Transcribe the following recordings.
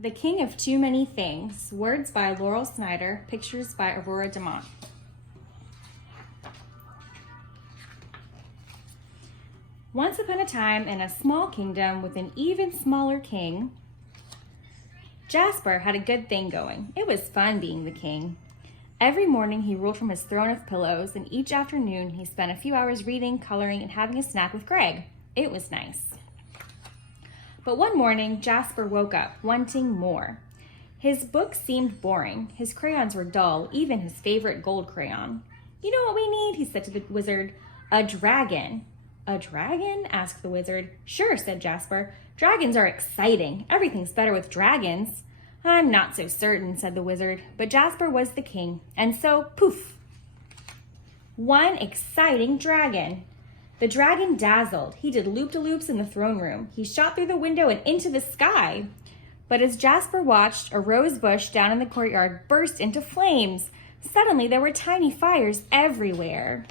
The King of Too Many Things. Words by Laurel Snyder. Pictures by Aurora DeMont. Once upon a time, in a small kingdom with an even smaller king, Jasper had a good thing going. It was fun being the king. Every morning he ruled from his throne of pillows, and each afternoon he spent a few hours reading, coloring, and having a snack with Greg. It was nice. But one morning, Jasper woke up, wanting more. His book seemed boring. His crayons were dull, even his favorite gold crayon. "You know what we need?" he said to the wizard. "A dragon." "A dragon?" asked the wizard. "Sure," said Jasper. "Dragons are exciting. Everything's better with dragons." "I'm not so certain," said the wizard. But Jasper was the king, and so, poof! One exciting dragon. The dragon dazzled. He did loop-de-loops in the throne room. He shot through the window and into the sky. But as Jasper watched, a rose bush down in the courtyard burst into flames. Suddenly, there were tiny fires everywhere.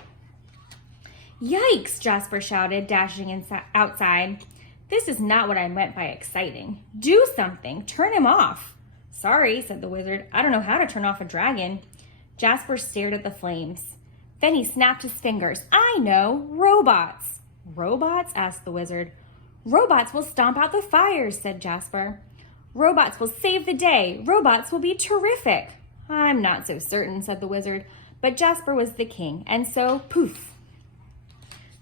"Yikes!" Jasper shouted, dashing outside. "This is not what I meant by exciting. Do something. Turn him off." "Sorry," said the wizard. "I don't know how to turn off a dragon." Jasper stared at the flames. Then he snapped his fingers. "I know! Robots!" "Robots?" asked the wizard. "Robots will stomp out the fires," said Jasper. "Robots will save the day. Robots will be terrific." "I'm not so certain," said the wizard. But Jasper was the king, and so, poof!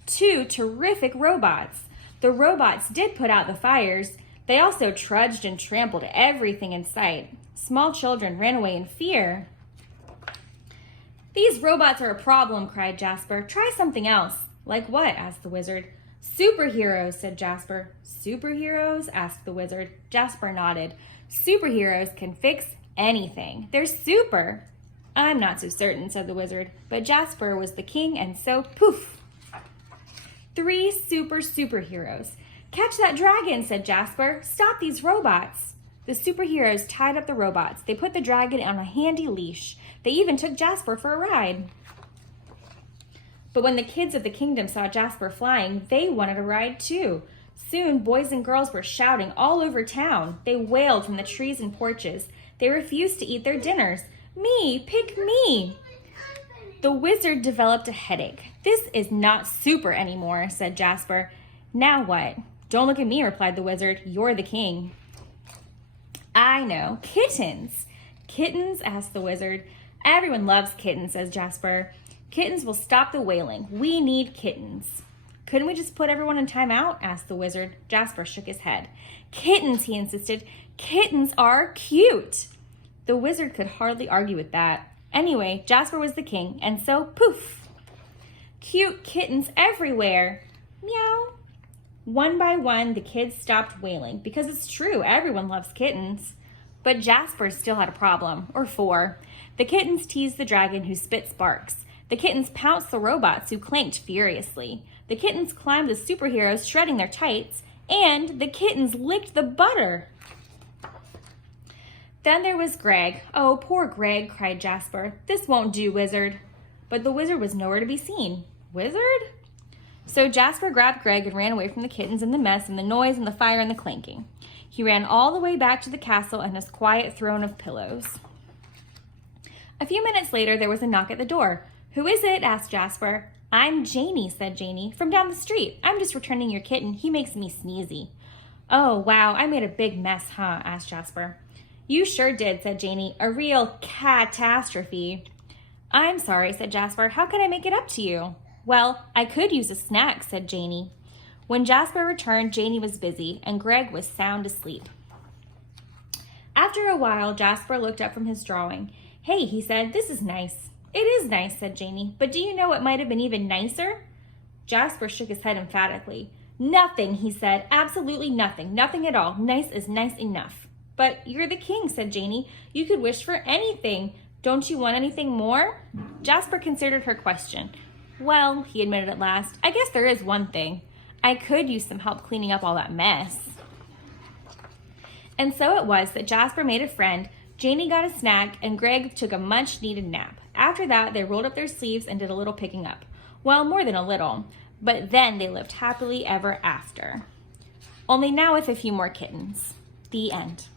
2 terrific robots. The robots did put out the fires. They also trudged and trampled everything in sight. Small children ran away in fear. "These robots are a problem," cried Jasper. "Try something else." "Like what?" asked the wizard. "Superheroes," said Jasper. "Superheroes?" asked the wizard. Jasper nodded. "Superheroes can fix anything. They're super." "I'm not so certain," said the wizard. But Jasper was the king, and so, poof! 3 superheroes. "Catch that dragon," said Jasper. "Stop these robots." The superheroes tied up the robots. They put the dragon on a handy leash. They even took Jasper for a ride. But when the kids of the kingdom saw Jasper flying, they wanted a ride too. Soon, boys and girls were shouting all over town. They wailed from the trees and porches. They refused to eat their dinners. "Me, pick me!" The wizard developed a headache. "This is not super anymore," said Jasper. "Now what?" "Don't look at me," replied the wizard. "You're the king." "I know. Kittens." "Kittens?" asked the wizard. "Everyone loves kittens," says Jasper. "Kittens will stop the wailing. We need kittens." "Couldn't we just put everyone in timeout?" asked the wizard. Jasper shook his head. "Kittens," he insisted. "Kittens are cute." The wizard could hardly argue with that. Anyway, Jasper was the king, and so, poof! Cute kittens everywhere. Meow. One by one, the kids stopped wailing, because it's true, everyone loves kittens. But Jasper still had a problem, or 4. The kittens teased the dragon, who spit sparks. The kittens pounced the robots, who clanked furiously. The kittens climbed the superheroes, shredding their tights. And the kittens licked the butter. Then there was Greg. "Oh, poor Greg," cried Jasper. "This won't do, wizard." But the wizard was nowhere to be seen. Wizard? So Jasper grabbed Greg and ran away from the kittens and the mess and the noise and the fire and the clanking. He ran all the way back to the castle and his quiet throne of pillows. A few minutes later, there was a knock at the door. "Who is it?" asked Jasper. "I'm Janie," said Janie, "from down the street. I'm just returning your kitten. He makes me sneezy." "Oh, wow, I made a big mess, huh?" asked Jasper. "You sure did," said Janie. "A real catastrophe." "I'm sorry," said Jasper. "How can I make it up to you?" "Well, I could use a snack," said Janie. When Jasper returned, Janie was busy, and Greg was sound asleep. After a while, Jasper looked up from his drawing. "Hey," he said, "this is nice." "It is nice," said Janie, "but do you know what might have been even nicer?" Jasper shook his head emphatically. "Nothing," he said, "absolutely nothing. Nothing at all. Nice is nice enough." "But you're the king," said Janie. "You could wish for anything. Don't you want anything more?" Jasper considered her question. "Well," he admitted at last, "I guess there is one thing. I could use some help cleaning up all that mess." And so it was that Jasper made a friend, Janie got a snack, and Greg took a much-needed nap. After that, they rolled up their sleeves and did a little picking up. Well, more than a little. But then they lived happily ever after. Only now with a few more kittens. The end.